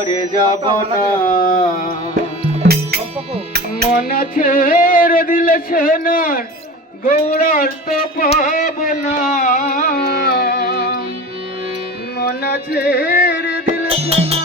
করে যাব না। মনে ছেড়ে দিলে না গৌরার তো পাব না মনে ছেড়ে দিলে না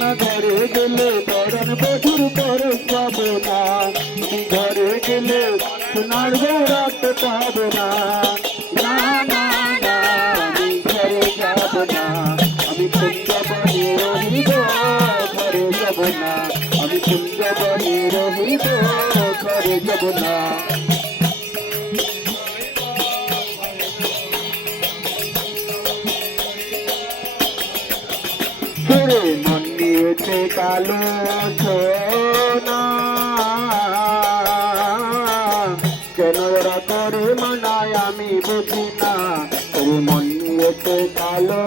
না ঘরে গেলে বরণ বধুর পরে পাবো না। তুমি ঘরে গেলে সোনার বরাত পাবো না। না না না, আমি ঘরে ঘরে যাব না পেয়েছে কালো সোনা কেন ওরা করে মানায় আমি বুঝি না। তবু মন নিয়েছে কালো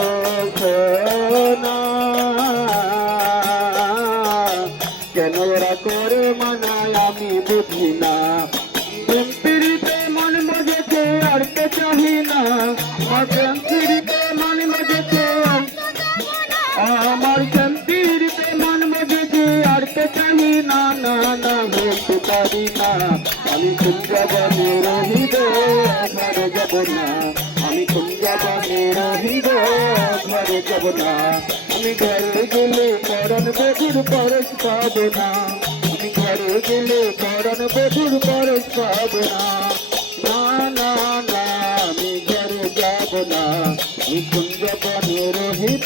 সোনা কেন ওরা করে মানায় আমি বুঝি না। না না না, বলতে পারি না। আমি খুব যাব রহিব, ঘরে যাব না। আমি খুব যাব রহিব, ঘরে যাব না। আমি ঘরে গেলে করণ বধুর পরশ পাব না। আমি ঘরে গেলে করণ বধুর পরশ পাব না। না না আমি ঘরে যাব না। আমি খুব যাব রহিব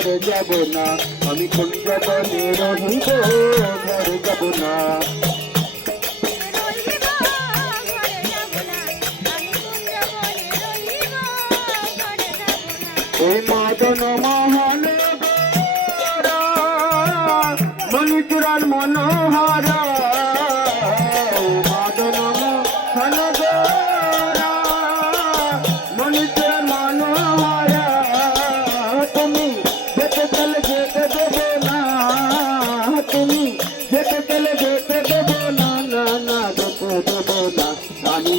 ঘরে যাব না। আমি ঘরে যাব না। আমি কুঞ্জবনে রহিব? ঘরে যাব না। ওই মদন মোহন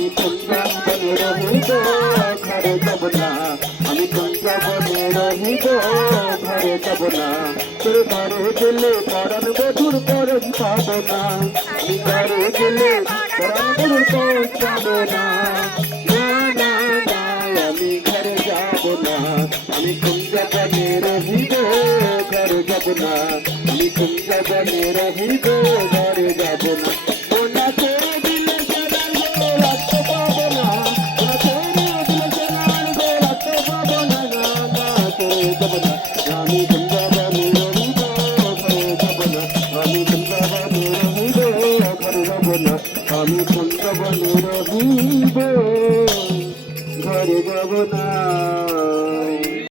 কুঞ্জন বনে রহিব, ঘরে যাব না। আমি কুঞ্জবনে রহিব, ঘরে যাব না। তোর ঘরে গেলে পরন বধুর পরশ পাব না আমি ঘরে গেলে পরন বধুর পরশ পাব না আমি ঘরে যাব ঘরে যাব না। না